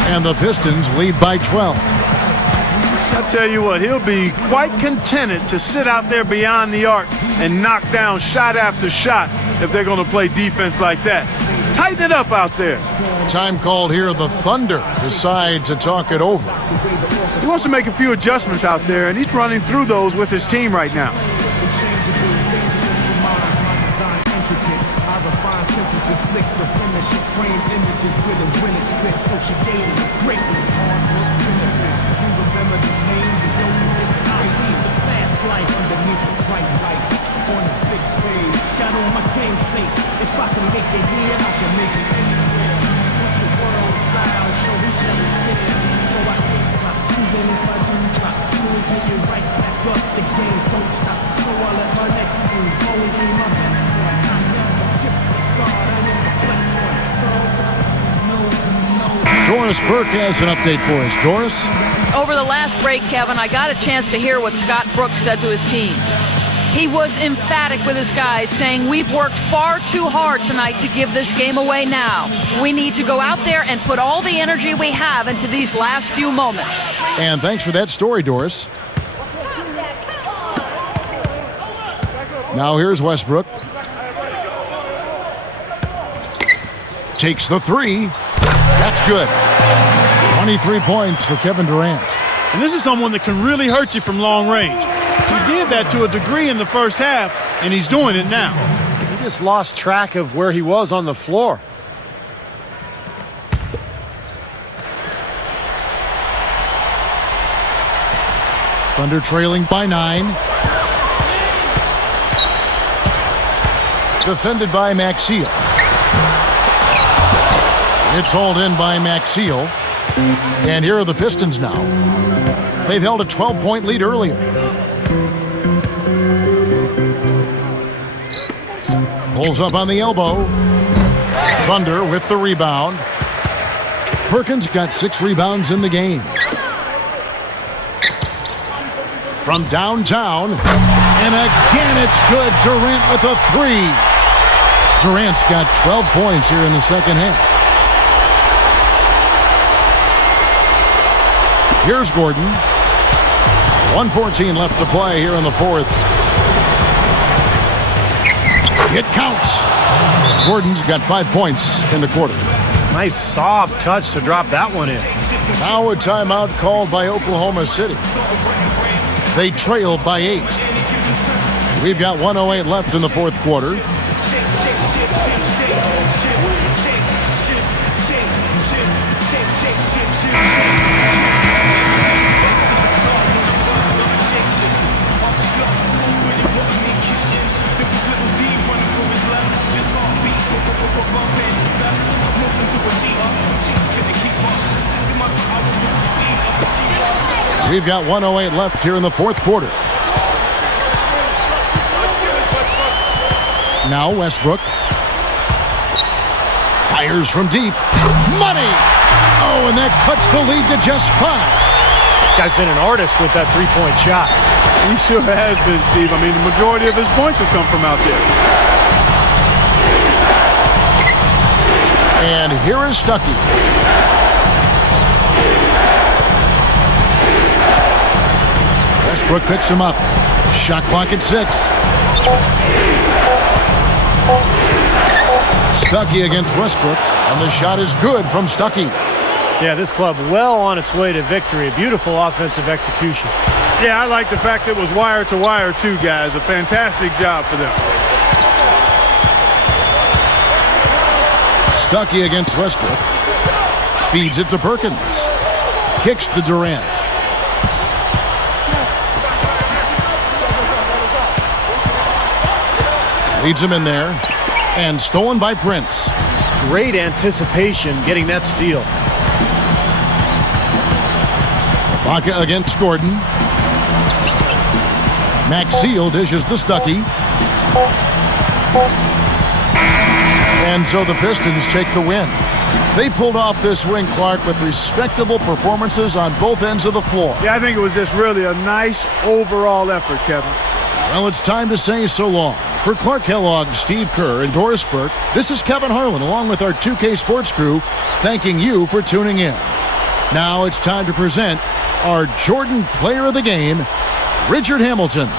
And the Pistons lead by 12. I tell you what, he'll be quite contented to sit out there beyond the arc and knock down shot after shot if they're going to play defense like that. Tighten it up out there. Time called here. The Thunder decide to talk it over. He wants to make a few adjustments out there, and he's running through those with his team right now. If I can make it here, I can make it anywhere. Once the world sound, show who shall it fit. So I can't stop, even if I do drop. Soon get it right back up, the game don't stop. So I let my next move always be my best one. I am the gift of God, I am the blessed one. So Doris Burke has an update for us. Doris? Over the last break, Kevin, I got a chance to hear what Scott Brooks said to his team. He was emphatic with his guys, saying, we've worked far too hard tonight to give this game away now. We need to go out there and put all the energy we have into these last few moments. And thanks for that story, Doris. Now here's Westbrook. Takes the 3. That's good. 23 points for Kevin Durant. And this is someone that can really hurt you from long range. He did that to a degree in the first half, and he's doing it now. He just lost track of where he was on the floor. Thunder trailing by 9. Defended by Maxiel. It's hauled in by Maxiel. And here are the Pistons now. They've held a 12-point lead earlier. Pulls up on the elbow. Thunder with the rebound. Perkins got 6 rebounds in the game. From downtown. And again, it's good. Durant with a 3. Durant's got 12 points here in the second half. Here's Gordon. 1:14 left to play here in the fourth. It counts. Gordon's got 5 points in the quarter. Nice soft touch to drop that one in. Now a timeout called by Oklahoma City. They trail by 8. We've got 1:08 left in the fourth quarter. We've got 1:08 left here in the fourth quarter. Now Westbrook. Fires from deep. Money! Oh, and that cuts the lead to just 5. Guy's been an artist with that three-point shot. He sure has been, Steve. I mean, the majority of his points have come from out there. And here is Stuckey. Westbrook picks him up. Shot clock at 6. Stuckey against Westbrook, and the shot is good from Stuckey. Yeah, this club well on its way to victory. Beautiful offensive execution. Yeah, I like the fact it was wire to wire too, guys. A fantastic job for them. Stuckey against Westbrook. Feeds it to Perkins. Kicks to Durant. Leads him in there. And stolen by Prince. Great anticipation getting that steal. Ibaka against Gordon. Maxiell dishes to Stuckey. And so the Pistons take the win. They pulled off this win, Clark, with respectable performances on both ends of the floor. Yeah, I think it was just really a nice overall effort, Kevin. Well, it's time to say so long. For Clark Kellogg, Steve Kerr, and Doris Burke, this is Kevin Harlan along with our 2K Sports crew thanking you for tuning in. Now it's time to present our Jordan Player of the Game, Richard Hamilton.